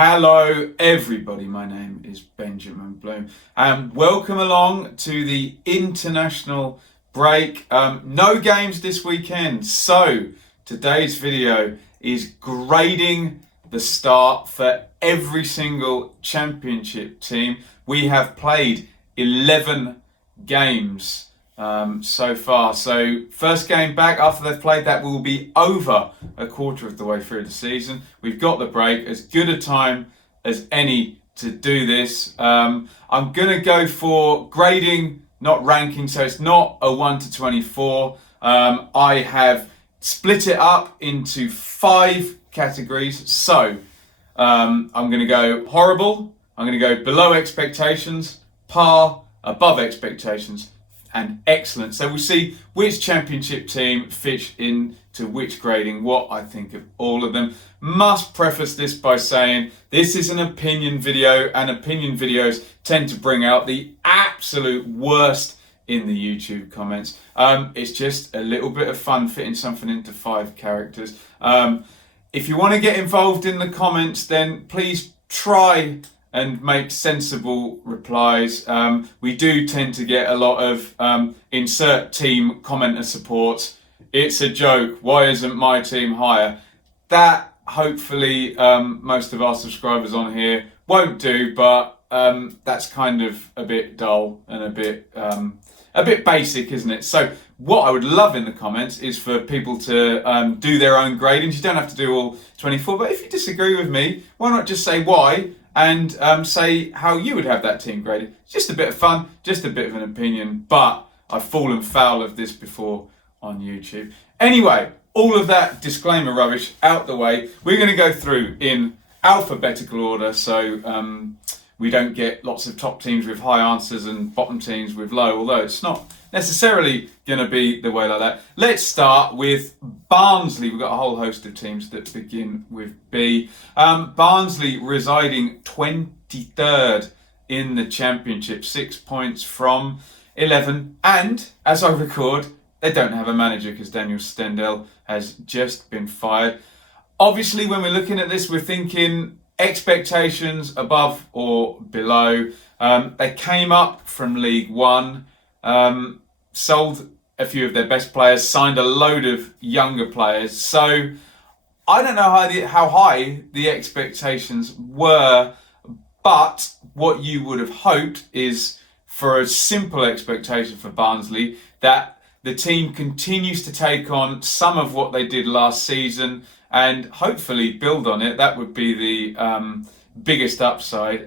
Hello everybody, my name is Benjamin Bloom and welcome along to the international break. No games this weekend, so today's video is grading the start for every single championship team. We have played 11 games so far. So first game back after they've played that will be over a quarter of the way through the season. We've got the break, as good a time as any to do this. I'm going to go for grading, not ranking, so it's not a 1 to 24. I have split it up into 5 categories. So I'm going to go horrible, I'm going to go below expectations, par, above expectations, and excellent. So we'll see which championship team fits into which grading, what I think of all of them. Must preface this by saying this is an opinion video, and opinion videos tend to bring out the absolute worst in the YouTube comments. It's just a little bit of fun fitting something into 5 characters. If you want to get involved in the comments, then please try and make sensible replies. We do tend to get a lot of insert team commenter support. It's a joke. Why isn't my team higher? That hopefully most of our subscribers on here won't do, but that's kind of a bit dull and a bit basic, isn't it? So what I would love in the comments is for people to do their own gradings. You don't have to do all 24, but if you disagree with me, why not just say why? And say how you would have that team graded. It's just a bit of fun, just a bit of an opinion, but I've fallen foul of this before on YouTube. Anyway, all of that disclaimer rubbish out the way. We're going to go through in alphabetical order, so we don't get lots of top teams with high answers and bottom teams with low, although it's not necessarily going to be the way like that. Let's start with Barnsley. We've got a whole host of teams that begin with B. Barnsley residing 23rd in the championship, 6 points from 11. And as I record, they don't have a manager because Daniel Stendel has just been fired. Obviously, when we're looking at this, we're thinking expectations above or below. They came up from League One, sold a few of their best players, signed a load of younger players. So I don't know how high the expectations were, but what you would have hoped is for a simple expectation for Barnsley that the team continues to take on some of what they did last season and hopefully build on it. That would be the biggest upside.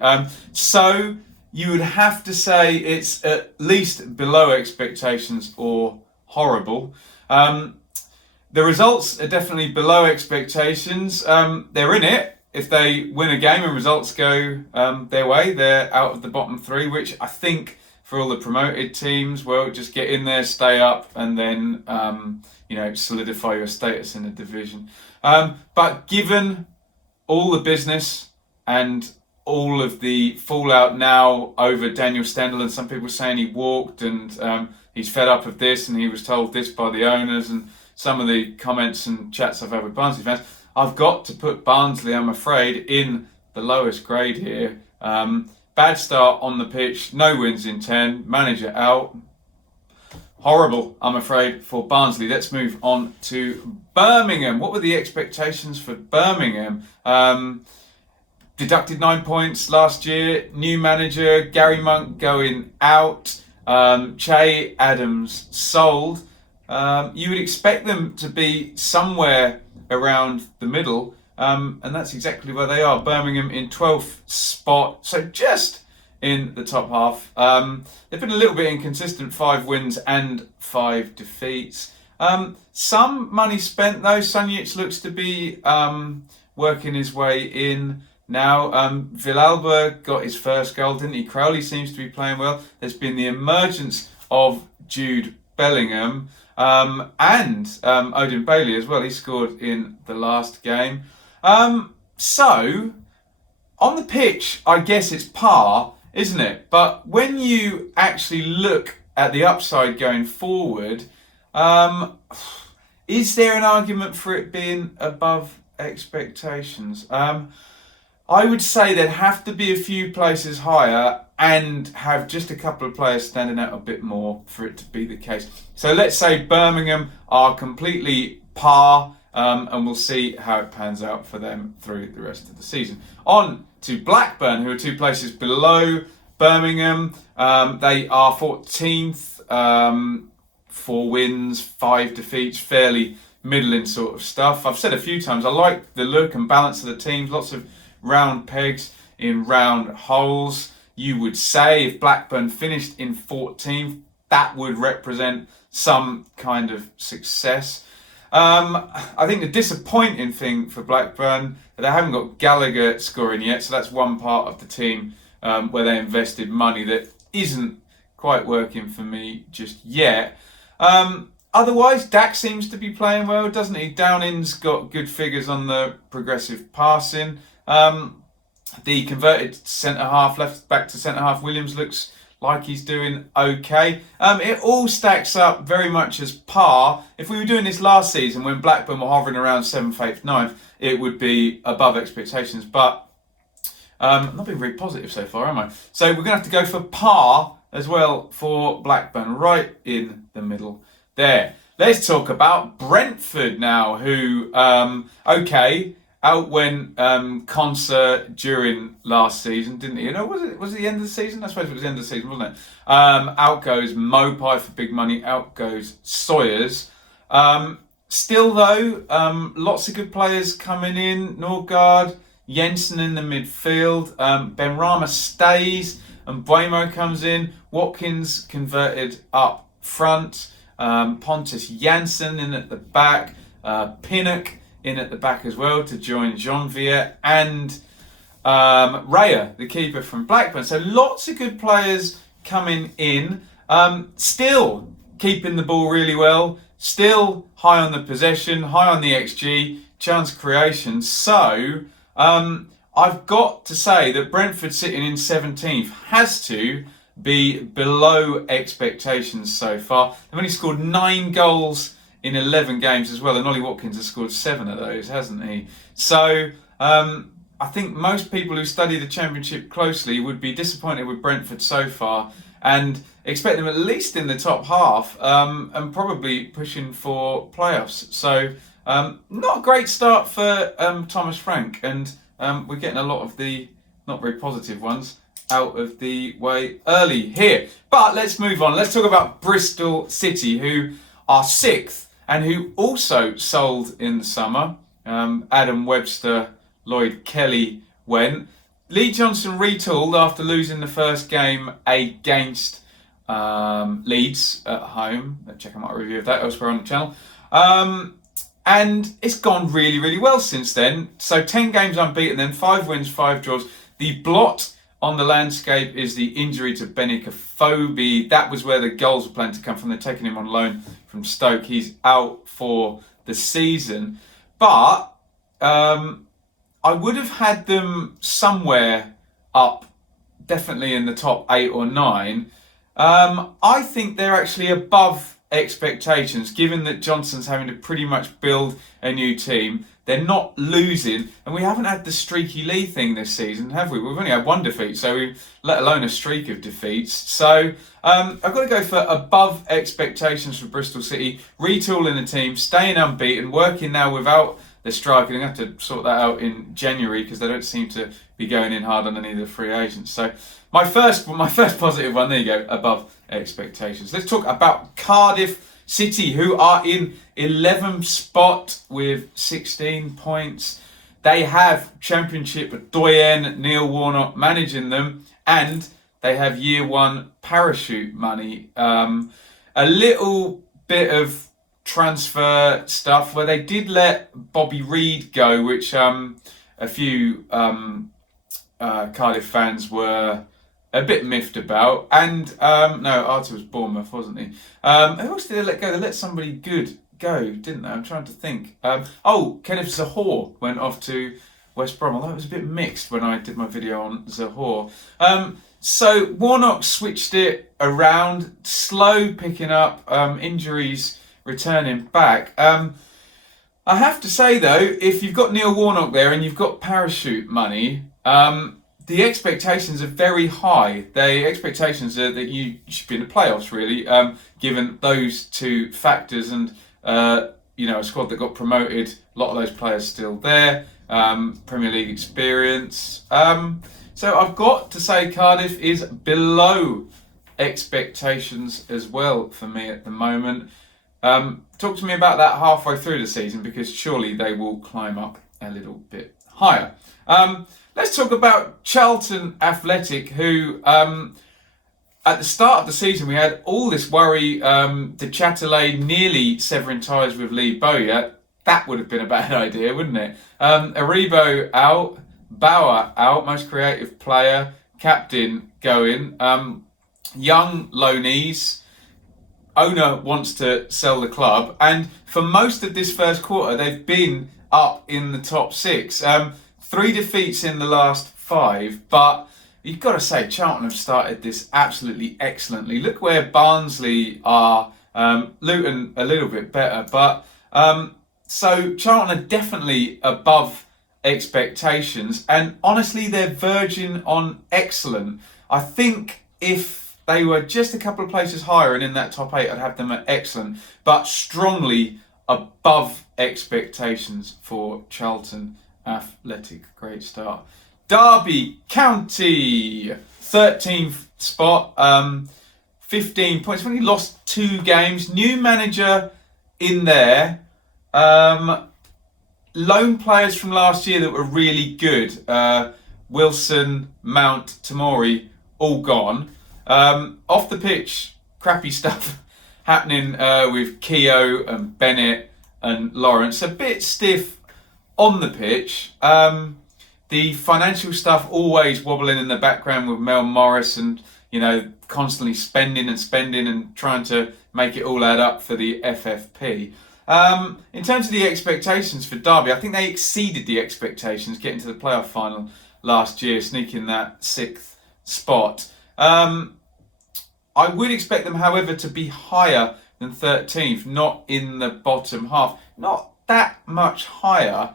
So you would have to say it's at least below expectations or horrible. The results are definitely below expectations. They're in it. If they win a game and results go their way, they're out of the bottom 3, which I think for all the promoted teams, well, just get in there, stay up, and then solidify your status in the division. But given all the business and all of the fallout now over Daniel Stendel, and some people saying he walked and he's fed up of this and he was told this by the owners, and some of the comments and chats I've had with Barnsley fans, I've got to put Barnsley, I'm afraid, in the lowest grade here. Bad start on the pitch, no wins in 10, manager out. Horrible, I'm afraid, for Barnsley. Let's move on to Birmingham. What were the expectations for Birmingham? Deducted 9 points last year. New manager, Gary Monk going out. Che Adams sold. You would expect them to be somewhere around the middle, and that's exactly where they are. Birmingham in 12th spot, so just in the top half. They've been a little bit inconsistent, 5 wins and 5 defeats. Some money spent though. Sunjic looks to be working his way in now. Villalba got his first goal, didn't he? Crowley seems to be playing well. There's been the emergence of Jude Bellingham and Odin Bailey as well. He scored in the last game. So on the pitch, I guess it's par, isn't it? But when you actually look at the upside going forward, is there an argument for it being above expectations? I would say there'd have to be a few places higher and have just a couple of players standing out a bit more for it to be the case. So let's say Birmingham are completely par, and we'll see how it pans out for them through the rest of the season. On to Blackburn, who are 2 places below Birmingham. They are 14th, 4 wins, 5 defeats, fairly middling sort of stuff. I've said a few times, I like the look and balance of the teams, lots of round pegs in round holes. You would say if Blackburn finished in 14th, that would represent some kind of success. I think the disappointing thing for Blackburn, they haven't got Gallagher scoring yet, so that's one part of the team where they invested money that isn't quite working for me just yet. Otherwise, Dak seems to be playing well, doesn't he? Downing's got good figures on the progressive passing. The converted centre-half, left back to centre-half, Williams looks like he's doing okay. It all stacks up very much as par. If we were doing this last season when Blackburn were hovering around 7th, 8th, 9th, it would be above expectations. But I'm not being very positive so far, am I? So we're going to have to go for par as well for Blackburn, right in the middle there. Let's talk about Brentford now, who, outwent Concert during last season, didn't he? Was it the end of the season? I suppose it was the end of the season, wasn't it? Out goes Mopai for big money. Out goes Sawyers. Still though, lots of good players coming in. Norgard, Jensen in the midfield. Benrahma stays and Buemo comes in. Watkins converted up front. Pontus Jansson in at the back. Pinnock in at the back as well to join Jean-Vier and Raya, the keeper from Blackburn. So lots of good players coming in. Still keeping the ball really well. Still high on the possession, high on the XG, chance creation. So I've got to say that Brentford sitting in 17th has to be below expectations so far. They've only scored 9 goals in 11 games as well, and Ollie Watkins has scored 7 of those, hasn't he? So I think most people who study the Championship closely would be disappointed with Brentford so far and expect them at least in the top half and probably pushing for playoffs. So not a great start for Thomas Frank, and we're getting a lot of the not very positive ones out of the way early here. But let's move on. Let's talk about Bristol City, who are 6th and who also sold in the summer. Adam Webster, Lloyd Kelly went. Lee Johnson retooled after losing the first game against Leeds at home. Check out my review of that elsewhere on the channel. And it's gone really, really well since then. So 10 games unbeaten, then 5 wins, 5 draws. The blot on the landscape is the injury to Benik Afobe. That was where the goals were planned to come from. They're taking him on loan from Stoke. He's out for the season. But I would have had them somewhere up, definitely in the top 8 or 9. I think they're actually above expectations, given that Johnson's having to pretty much build a new team. They're not losing, and we haven't had the streaky Lee thing this season, have we? We've only had 1 defeat, so let alone a streak of defeats. So I've got to go for above expectations for Bristol City, retooling the team, staying unbeaten, working now without the striker. I'm going to have to sort that out in January because they don't seem to be going in hard on any of the free agents. So my first positive one, there you go, above expectations. Let's talk about Cardiff City, who are in 11th spot with 16 points. They have Championship doyen Neil Warnock managing them, and they have year 1 parachute money. A little bit of transfer stuff where they did let Bobby Reid go, which a few Cardiff fans were a bit miffed about. And no, Arthur was Bournemouth, wasn't he? Who else did they let go? They let somebody good go, didn't they? I'm trying to think. Kenneth Zahor went off to West Brom, although it was a bit mixed when I did my video on Zahor. So Warnock switched it around, slow picking up, injuries returning back. I have to say though, if you've got Neil Warnock there and you've got parachute money, the expectations are very high. The expectations are that you should be in the playoffs, really, given those two factors. And, a squad that got promoted, a lot of those players still there, Premier League experience. So I've got to say Cardiff is below expectations as well for me at the moment. Talk to me about that halfway through the season, because surely they will climb up a little bit higher. Let's talk about Charlton Athletic, who at the start of the season we had all this worry. De Châtelet nearly severing ties with Lee Bowyer. That would have been a bad idea, wouldn't it? Aribo out, Bauer out, most creative player, captain going. Young loanees. Owner wants to sell the club, and for most of this first quarter they've been up in the top six. 3 defeats in the last 5, but you've got to say Charlton have started this absolutely excellently. Look where Barnsley are. Luton a little bit better, but so Charlton are definitely above expectations, and honestly they're verging on excellent. I think if they were just a couple of places higher and in that top 8, I'd have them at excellent, but strongly above expectations for Charlton Athletic. Great start. Derby County, 13th spot, 15 points. We've only lost 2 games. New manager in there. Loan players from last year that were really good. Wilson, Mount, Tamori, all gone. Off the pitch, crappy stuff happening with Keogh and Bennett and Lawrence. A bit stiff on the pitch. The financial stuff always wobbling in the background with Mel Morris, and constantly spending and trying to make it all add up for the FFP. In terms of the expectations for Derby, I think they exceeded the expectations getting to the playoff final last year, sneaking that 6th spot. I would expect them, however, to be higher than 13th, not in the bottom half. Not that much higher.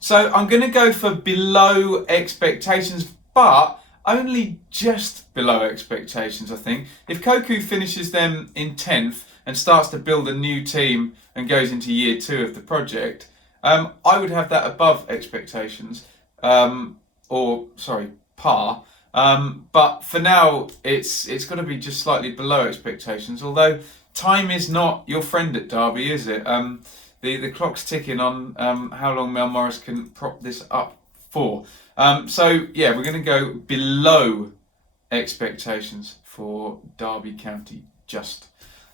So I'm going to go for below expectations, but only just below expectations, I think. If Koku finishes them in 10th and starts to build a new team and goes into year 2 of the project, I would have that above expectations, par. But for now, it's got to be just slightly below expectations. Although time is not your friend at Derby, is it? The clock's ticking on how long Mel Morris can prop this up for. So yeah, we're going to go below expectations for Derby County. Just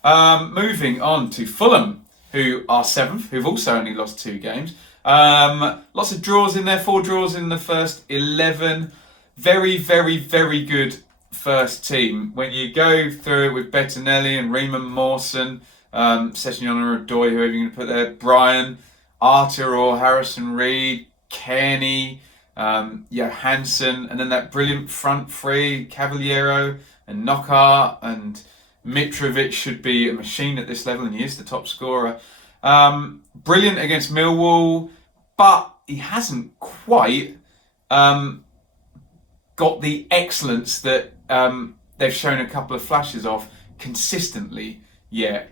moving on to Fulham, who are 7th, who've also only lost 2 games. Lots of draws in there, 4 draws in the first 11. Very, very, very good first team. When you go through it with Bettinelli and Riemann Mawson, Sessignon Odoi, whoever you're going to put there, Brian, Arthur or Harrison Reed, Kearney, Johansson, and then that brilliant front three, Cavaliero and Knockaert, and Mitrovic should be a machine at this level, and he is the top scorer. Brilliant against Millwall, but he hasn't quite got the excellence that they've shown a couple of flashes of consistently yet.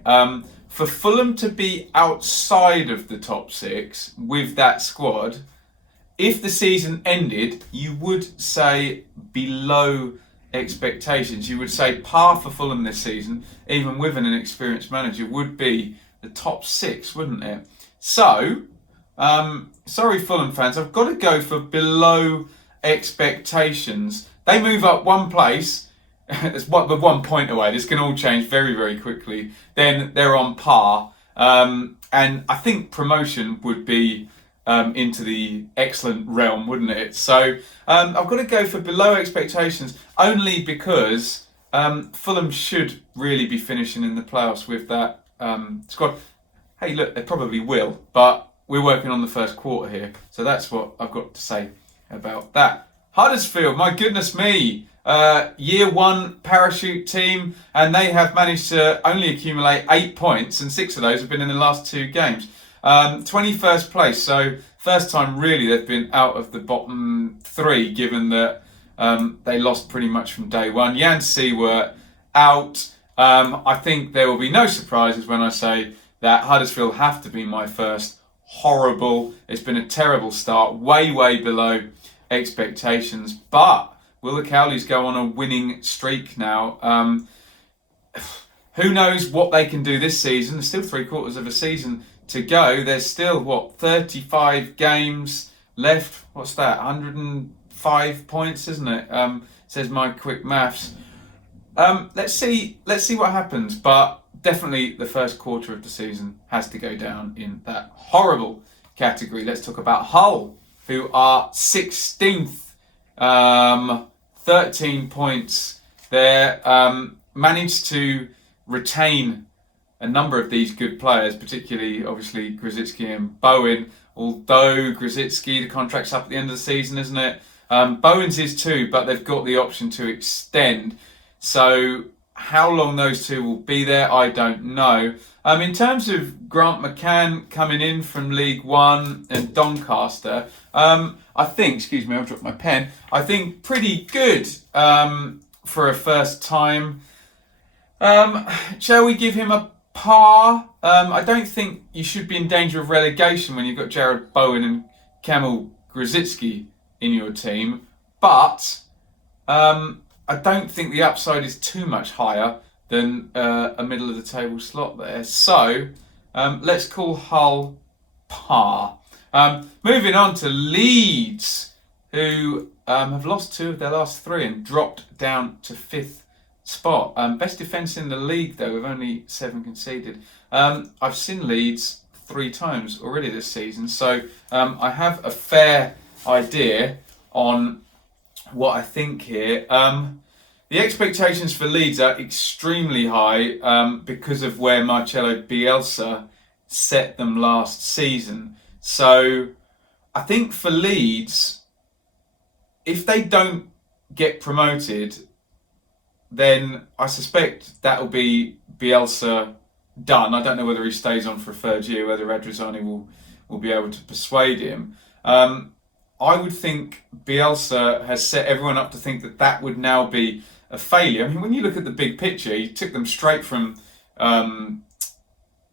For Fulham to be outside of the top 6 with that squad, if the season ended, you would say below expectations. You would say par for Fulham this season, even with an inexperienced manager, would be the top 6, wouldn't it? So, sorry Fulham fans, I've got to go for below expectations. They move up 1 place, it's 1 point away. This can all change very, very quickly. Then they're on par, and I think promotion would be into the excellent realm, wouldn't it? So I've got to go for below expectations, only because Fulham should really be finishing in the playoffs with that squad. Hey, look, they probably will, but we're working on the first quarter here, so that's what I've got to say about that. Huddersfield, my goodness me, year 1 parachute team, and they have managed to only accumulate 8 points, and 6 of those have been in the last 2 games. 21st place, so first time really they've been out of the bottom three, given that they lost pretty much from day one. Yancey were out. I think there will be no surprises when I say that Huddersfield have to be my first. Horrible. It's been a terrible start, way below expectations. But will the Cowleys go on a winning streak now? Who knows what they can do this season? There's still 3/4 of a season to go. There's still 35 games left. What's that? 105 points, isn't it? Says my quick maths. Let's see what happens. But definitely the first quarter of the season has to go down in that horrible category. Let's talk about Hull, who are 16th, 13 points. They're managed to retain a number of these good players, particularly obviously Grzycki and Bowen. Although Grzycki, the contract's up at the end of the season, isn't it? Bowen's is too, but they've got the option to extend. So how long those two will be there, I don't know. In terms of Grant McCann coming in from League One and Doncaster, I think, excuse me, I've dropped my pen, I think pretty good for a first time. Shall we give him a par? I don't think you should be in danger of relegation when you've got Jared Bowen and Kamil Grzycki in your team, but I don't think the upside is too much higher than a middle of the table slot there. So let's call Hull par. Moving on to Leeds, who have lost 2 of their last 3 and dropped down to 5th spot. Best defence in the league though, with only 7 conceded. I've seen Leeds 3 times already this season, so I have a fair idea on what I think here. The expectations for Leeds are extremely high because of where Marcelo Bielsa set them last season. So I think for Leeds, if they don't get promoted, then I suspect that will be Bielsa done. I don't know whether he stays on for a 3rd year, whether Radrizzani will be able to persuade him. I would think Bielsa has set everyone up to think that would now be a failure. I mean, when you look at the big picture, he took them straight from,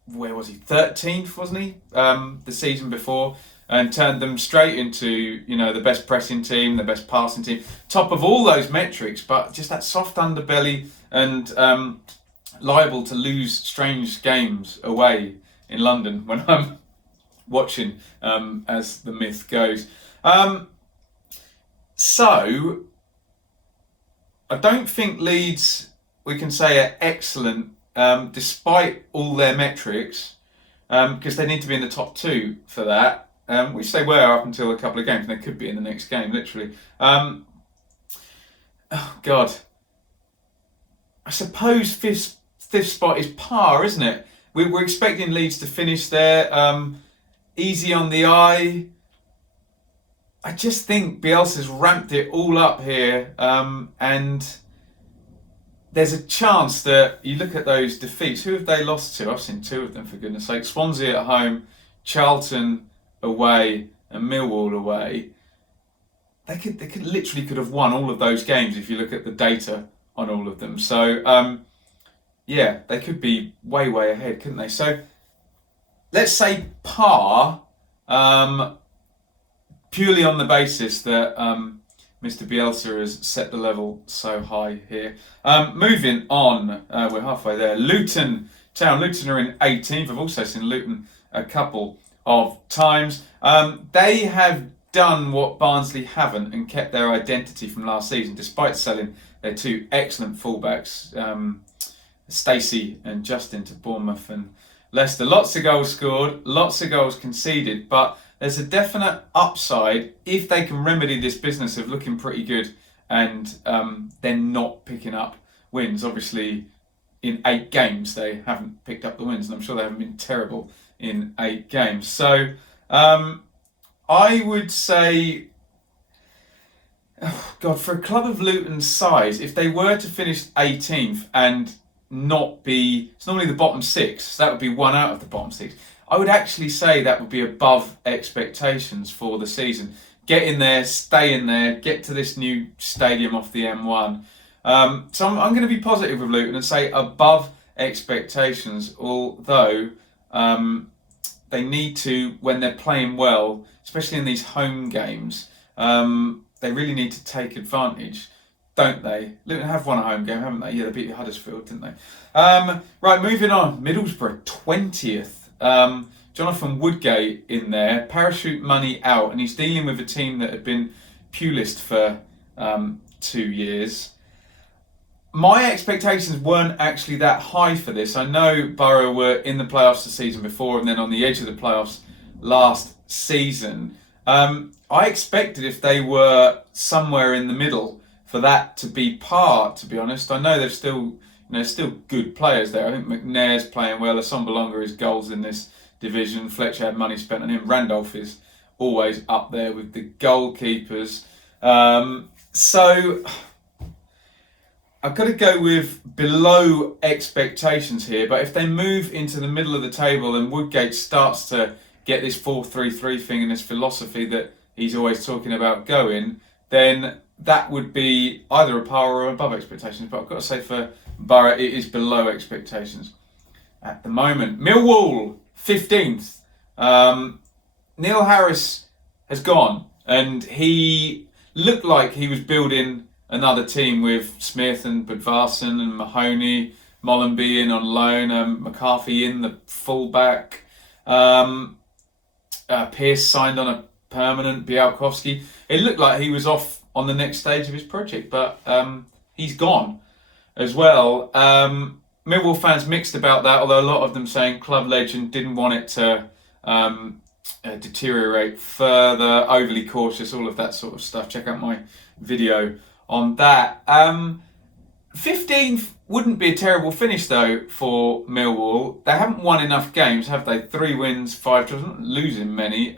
where was he, 13th, wasn't he, the season before, and turned them straight into, the best pressing team, the best passing team, top of all those metrics, but just that soft underbelly and liable to lose strange games away in London when I'm watching, as the myth goes. So I don't think Leeds, we can say, are excellent despite all their metrics, because they need to be in the top 2 for that, which they were up until a couple of games, and they could be in the next game, literally. Oh God. I suppose fifth spot is par, isn't it? We're expecting Leeds to finish there, easy on the eye. I just think Bielsa's ramped it all up here, and there's a chance that you look at those defeats. Who have they lost to? I've seen 2 of them, for goodness sake. Swansea at home, Charlton away, and Millwall away. They could literally have won all of those games if you look at the data on all of them. So yeah, they could be way ahead, couldn't they? So let's say par. Purely on the basis that Mr. Bielsa has set the level so high here. Moving on, we're halfway there. Luton Town. Luton are in 18th. I've also seen Luton a couple of times. They have done what Barnsley haven't and kept their identity from last season, despite selling their 2 excellent fullbacks, Stacey and Justin, to Bournemouth and Leicester. Lots of goals scored, lots of goals conceded, but there's a definite upside if they can remedy this business of looking pretty good and then not picking up wins. Obviously, in 8 games, they haven't picked up the wins, and I'm sure they haven't been terrible in 8 games. So I would say, oh God, for a club of Luton's size, if they were to finish 18th and not be, it's normally the bottom 6, so that would be 1 out of the bottom 6. I would actually say that would be above expectations for the season. Get in there, stay in there, get to this new stadium off the M1. So I'm going to be positive with Luton and say above expectations, although they need to, when they're playing well, especially in these home games, they really need to take advantage, don't they? Luton have won a home game, haven't they? Yeah, they beat Huddersfield, didn't they? Right, moving on. Middlesbrough, 20th. Jonathan Woodgate in there, parachute money out, and he's dealing with a team that had been Pulist for 2 years. My expectations weren't actually that high for this. I know Borough were in the playoffs the season before and then on the edge of the playoffs last season. I expected if they were somewhere in the middle for that to be par, to be honest. I know there's still good players there. I think McNair's playing well. Assombalonga is goals in this division. Fletcher had money spent on him. Randolph is always up there with the goalkeepers. So I've got to go with below expectations here. But if they move into the middle of the table and Woodgate starts to get this 4-3-3 thing and this philosophy that he's always talking about going, then that would be either a par or above expectations. But I've got to say for Borough, it is below expectations at the moment. Millwall, 15th. Neil Harris has gone, and he looked like he was building another team with Smith and Budvarsson and Mahoney, Mollenby in on loan, McCarthy in the fullback. Pearce signed on a permanent, Białkowski. It looked like he was off on the next stage of his project, but he's gone as well. Millwall fans mixed about that, although a lot of them saying club legend didn't want it to deteriorate further, overly cautious, all of that sort of stuff. Check out my video on that. 15th wouldn't be a terrible finish though for Millwall. They haven't won enough games, have they? 3 wins, 5 draws, not losing many.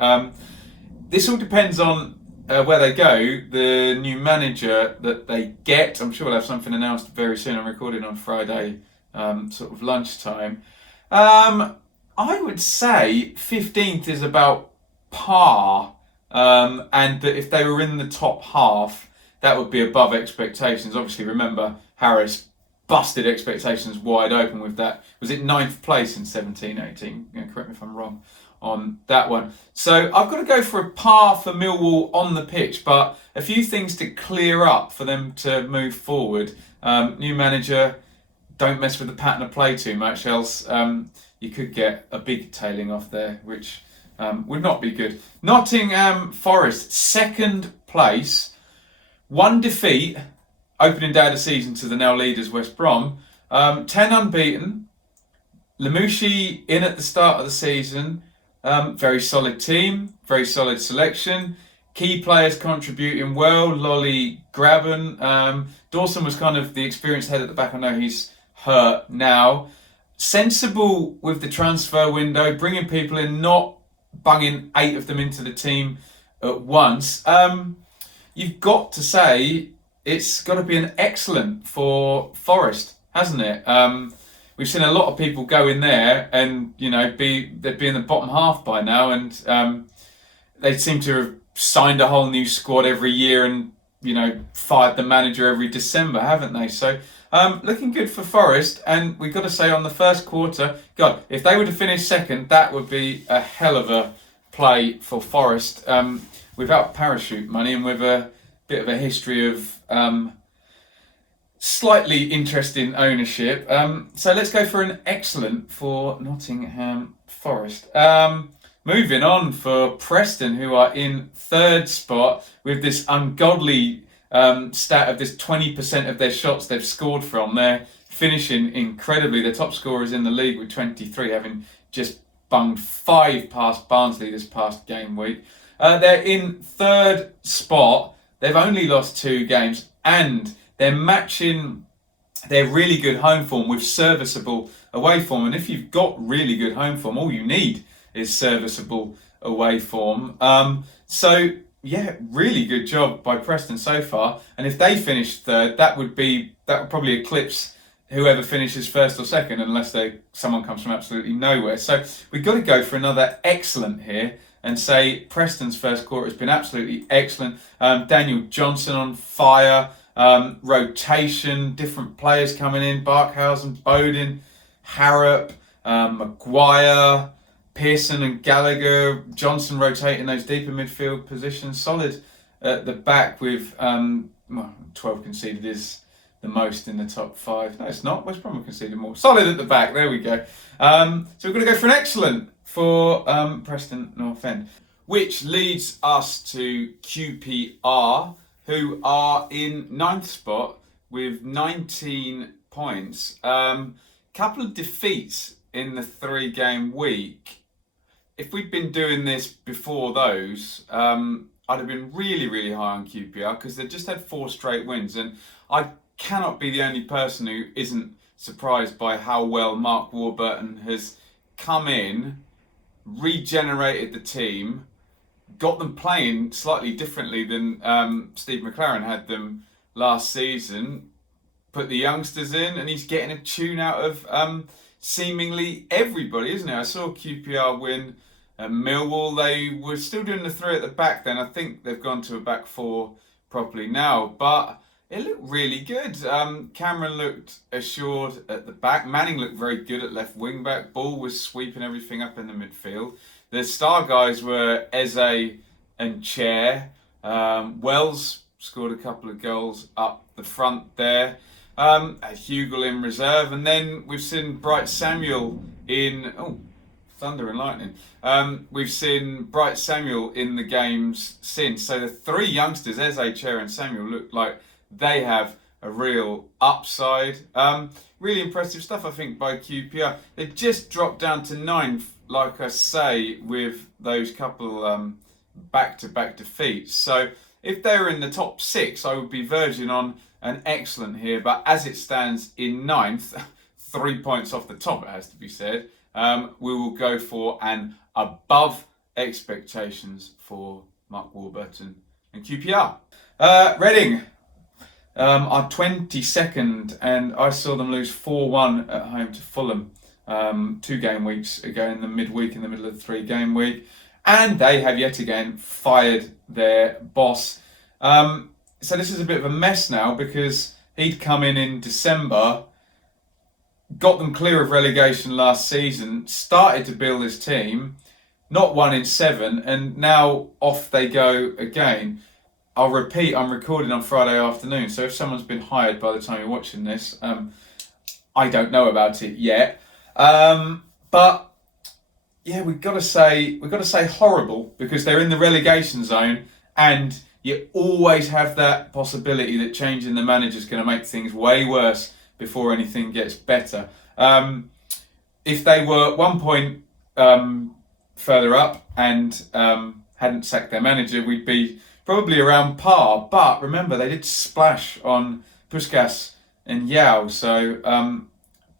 This all depends on where they go, the new manager that they get. I'm sure we'll have something announced very soon. I'm recording on Friday, sort of lunchtime. I would say 15th is about par, and that if they were in the top half, that would be above expectations. Obviously, remember, Harris busted expectations wide open with that. Was it 9th place in 17-18? Correct me if I'm wrong on that one. So I've got to go for a par for Millwall on the pitch, but a few things to clear up for them to move forward. New manager, don't mess with the pattern of play too much, else you could get a big tailing off there, which would not be good. Nottingham Forest, 2nd place, 1 defeat, opening day of the season to the now leaders West Brom, 10 unbeaten. Lamouchi in at the start of the season. Very solid team, very solid selection. Key players contributing well. Lolly Graben. Dawson was kind of the experienced head at the back. I know he's hurt now. Sensible with the transfer window, bringing people in, not bunging 8 of them into the team at once. You've got to say it's got to be an excellent for Forest, hasn't it? We've seen a lot of people go in there and, they'd be in the bottom half by now, and they seem to have signed a whole new squad every year and, fired the manager every December, haven't they? So, looking good for Forest, and we've got to say on the first quarter, God, if they were to finish second, that would be a hell of a play for Forest, without parachute money and with a bit of a history of slightly interesting ownership. So let's go for an excellent for Nottingham Forest. Moving on for Preston, who are in 3rd spot with this ungodly stat of this 20% of their shots they've scored from. They're finishing incredibly. Their top scorers in the league with 23, having just bunged 5 past Barnsley this past game week. They're in 3rd spot. They've only lost 2 games, and they're matching their really good home form with serviceable away form. And if you've got really good home form, all you need is serviceable away form. So yeah, really good job by Preston so far. And if they finish 3rd, that would probably eclipse whoever finishes first or second, unless someone comes from absolutely nowhere. So we've got to go for another excellent here and say Preston's first quarter has been absolutely excellent. Daniel Johnson on fire, rotation, different players coming in, Barkhausen, Bowden, Harrop, Maguire, Pearson and Gallagher, Johnson rotating those deeper midfield positions, solid at the back with 12 conceded is the most in the top 5. No, it's not. West Brom conceded more. Solid at the back. There we go. So we're going to go for an excellent for Preston North End, which leads us to QPR, who are in 9th spot with 19 points. Couple of defeats in the 3-game week. If we'd been doing this before those, I'd have been really, really high on QPR because they've just had 4 straight wins, and I cannot be the only person who isn't surprised by how well Mark Warburton has come in, regenerated the team, got them playing slightly differently than Steve McLaren had them last season, put the youngsters in, and he's getting a tune out of seemingly everybody, isn't it? I saw QPR win at Millwall. They were still doing the 3 at the back then. I think they've gone to a back 4 properly now, but it looked really good. Cameron looked assured at the back. Manning looked very good at left wing back. Ball was sweeping everything up in the midfield. The star guys were Eze and Chair. Wells scored a couple of goals up the front there. Hugel in reserve. And then we've seen Bright Samuel in... Oh, thunder and lightning. We've seen Bright Samuel in the games since. So the 3 youngsters, Eze, Chair and Samuel, look like they have a real upside. Really impressive stuff, I think, by QPR. They just dropped down to 9th, like I say, with those couple back-to-back defeats. So if they were in the top 6, I would be verging on an excellent here. But as it stands in 9th, 3 points off the top, it has to be said, we will go for an above expectations for Mark Warburton and QPR. Reading are 22nd, and I saw them lose 4-1 at home to Fulham 2 game weeks ago in the midweek, in the middle of the 3-game week, and they have yet again fired their boss. So this is a bit of a mess now because he'd come in December, got them clear of relegation last season, started to build his team, not won in 7, and now off they go again. I'll repeat, I'm recording on Friday afternoon, so if someone's been hired by the time you're watching this, I don't know about it yet. But yeah, we've got to say horrible because they're in the relegation zone, and you always have that possibility that changing the manager is going to make things way worse before anything gets better. If they were 1 point further up and hadn't sacked their manager, we'd be probably around par. But remember, they did splash on Puskas and Yao, so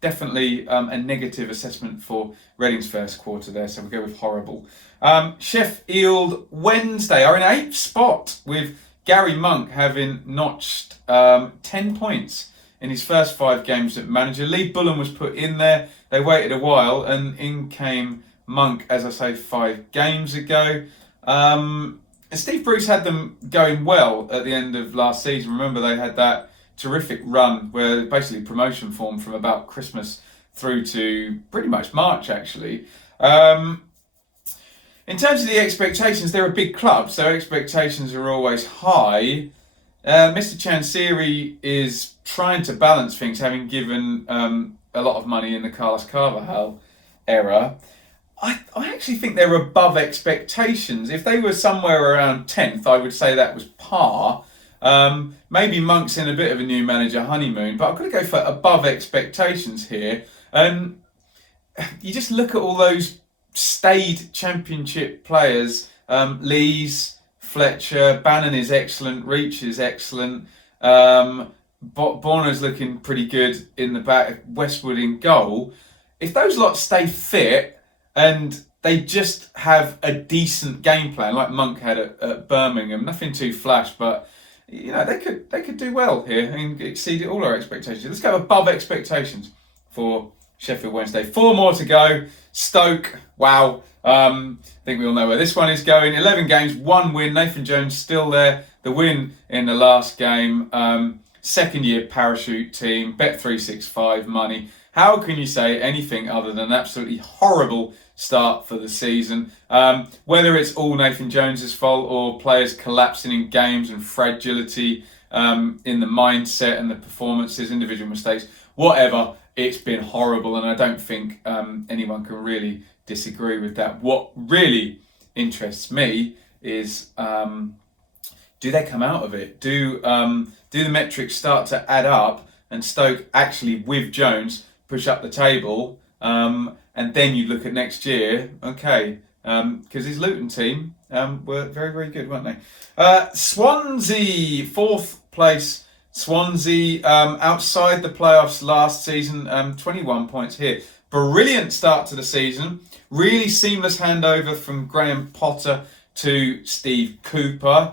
definitely a negative assessment for Reading's first quarter there, so we'll go with horrible. Sheffield Wednesday are in 8th spot with Gary Monk having notched 10 points in his first 5 games at manager. Lee Bullen was put in there. They waited a while, and in came Monk, as I say, 5 games ago. Steve Bruce had them going well at the end of last season. Remember, they had that terrific run where basically promotion form from about Christmas through to pretty much March, actually. In terms of the expectations, they're a big club, so expectations are always high. Mr. Chansiri is trying to balance things, having given a lot of money in the Carlos Carvajal era. I actually think they're above expectations. If they were somewhere around 10th, I would say that was par. Maybe Monk's in a bit of a new manager honeymoon, but I'm going to go for above expectations here. You just look at all those staid championship players. Lees, Fletcher, Bannon is excellent, Reach is excellent. Borno's looking pretty good in the back, Westwood in goal. If those lots stay fit and they just have a decent game plan, like Monk had at Birmingham, nothing too flash, but they could do well here and exceed all our expectations. Let's go above expectations for Sheffield Wednesday. 4 more to go. Stoke, wow. I think we all know where this one is going. 11 games, 1 win. Nathan Jones still there. The win in the last game. Second year parachute team. Bet365 money. How can you say anything other than an absolutely horrible start for the season? Whether it's all Nathan Jones's fault or players collapsing in games and fragility in the mindset and the performances, individual mistakes, whatever, it's been horrible, and I don't think anyone can really disagree with that. What really interests me is do they come out of it? Do the metrics start to add up and Stoke actually, with Jones, push up the table, and then you look at next year, okay, because his Luton team were very, very good, weren't they? Swansea, 4th place. Swansea outside the playoffs last season, 21 points here. Brilliant start to the season. Really seamless handover from Graham Potter to Steve Cooper.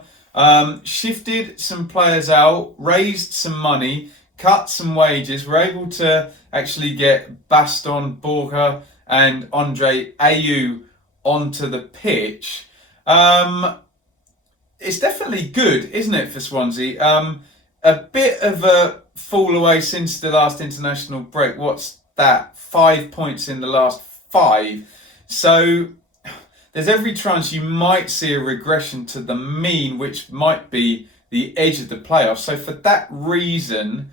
Shifted some players out, raised some money, cut some wages. We're able to actually get Baston Borja and Andre Ayew onto the pitch. It's definitely good, isn't it, for Swansea? A bit of a fall away since the last international break. What's that? 5 points in the last 5. So there's every chance you might see a regression to the mean, which might be the edge of the playoffs. So for that reason,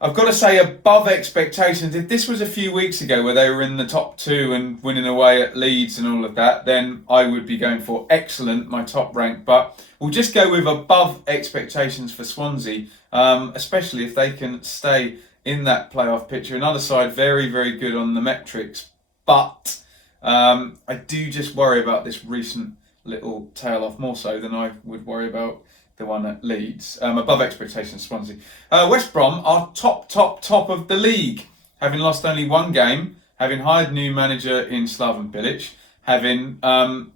I've got to say above expectations. If this was a few weeks ago where they were in the top 2 and winning away at Leeds and all of that, then I would be going for excellent, my top rank. But we'll just go with above expectations for Swansea, especially if they can stay in that playoff picture. Another side, very, very good on the metrics. But I do just worry about this recent little tail off, more so than I would worry about the one at Leeds. Above expectations, Swansea. West Brom are top of the league, having lost only 1 game, having hired new manager in Slaven Bilic, having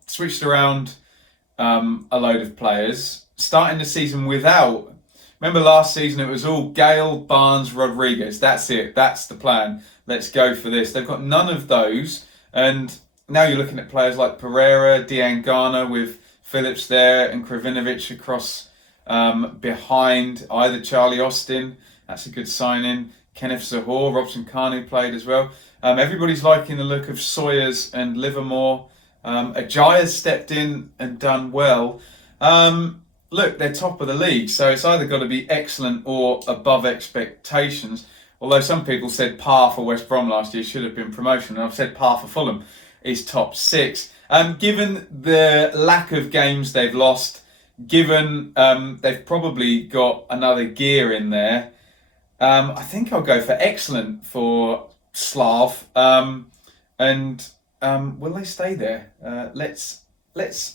switched around a load of players, starting the season without. Remember last season it was all Gale, Barnes, Rodriguez. That's it. That's the plan. Let's go for this. They've got none of those, and now you're looking at players like Pereira, Diangana with Phillips there, and Kravinovic across behind either Charlie Austin. That's a good signing. Kenneth Zahor, Robson Kanu played as well. Everybody's liking the look of Sawyers and Livermore. Ajaya's stepped in and done well. Look, they're top of the league, so it's either got to be excellent or above expectations. Although some people said par for West Brom last year should have been promotion, and I've said par for Fulham is top 6. Given the lack of games they've lost, given they've probably got another gear in there, I think I'll go for excellent for Slav. And will they stay there? Let's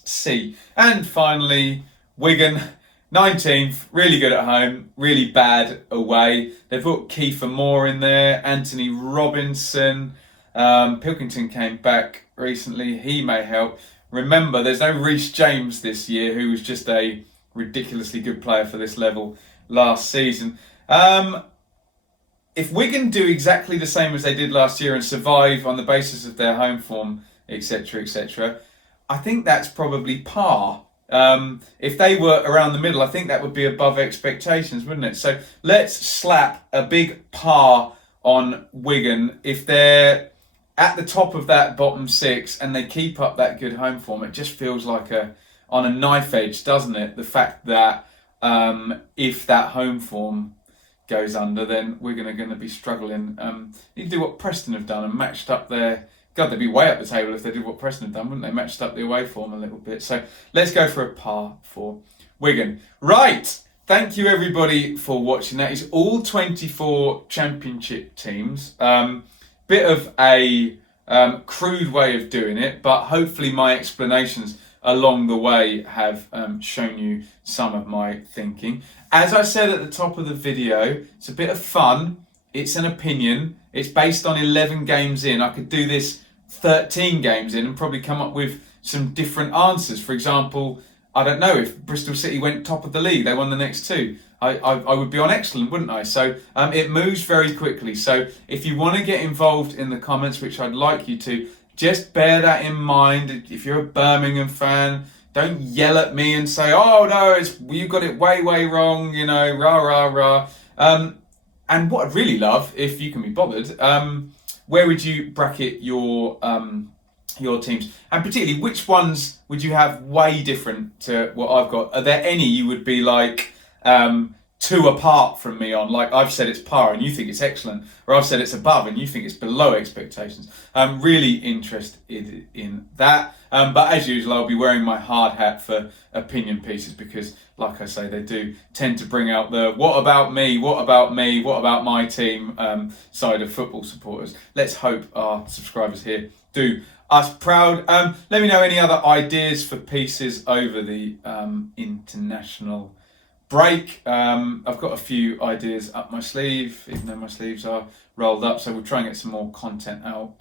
see. And finally, Wigan, 19th, really good at home, really bad away. They've got Kiefer Moore in there, Anthony Robinson. Pilkington came back recently. He may help. Remember, there's no Reece James this year, who was just a ridiculously good player for this level last season. If Wigan do exactly the same as they did last year and survive on the basis of their home form, etc., I think that's probably par. If they were around the middle, I think that would be above expectations, wouldn't it? So let's slap a big par on Wigan. If they're at the top of that bottom 6 and they keep up that good home form, it just feels like on a knife edge, doesn't it? The fact that if that home form goes under, then we're going to be struggling. You do what Preston have done and matched up their... God, they'd be way up the table if they did what Preston have done, wouldn't they? Matched up the away form a little bit. So let's go for a par for Wigan. Right. Thank you, everybody, for watching. That is all 24 championship teams. Bit of a crude way of doing it, but hopefully my explanations along the way have shown you some of my thinking. As I said at the top of the video, it's a bit of fun. It's an opinion. It's based on 11 games in. I could do this 13 games in and probably come up with some different answers. For example, I don't know, if Bristol City went top of the league, they won the next two, I would be on excellent, wouldn't I? So it moves very quickly. So if you want to get involved in the comments, which I'd like you to, just bear that in mind. If you're a Birmingham fan, don't yell at me and say, "Oh no, you got it way wrong," rah rah rah. And what I'd really love, if you can be bothered, where would you bracket your teams, and particularly which ones would you have way different to what I've got? Are there any you would be like two apart from me on? Like I've said it's par and you think it's excellent, or I've said it's above and you think it's below expectations. I'm really interested in that. But as usual, I'll be wearing my hard hat for opinion pieces because, like I say, they do tend to bring out the what about me, what about my team side of football supporters. Let's hope our subscribers here do us proud. Let me know any other ideas for pieces over the international break. I've got a few ideas up my sleeve, even though my sleeves are rolled up, so we'll try and get some more content out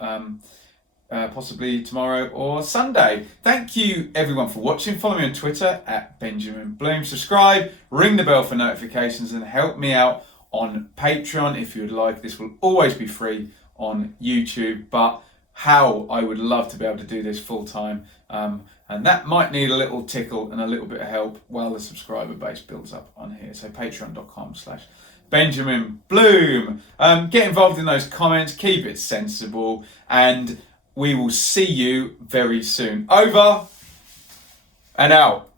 possibly tomorrow or Sunday. Thank you everyone for watching. Follow me on Twitter at Benjamin Bloom. Subscribe, ring the bell for notifications, and help me out on Patreon if you would like. This will always be free on YouTube, but how I would love to be able to do this full time, and that might need a little tickle and a little bit of help while the subscriber base builds up on here. So patreon.com/Benjamin Bloom. Get involved in those comments, keep it sensible, and we will see you very soon. Over and out.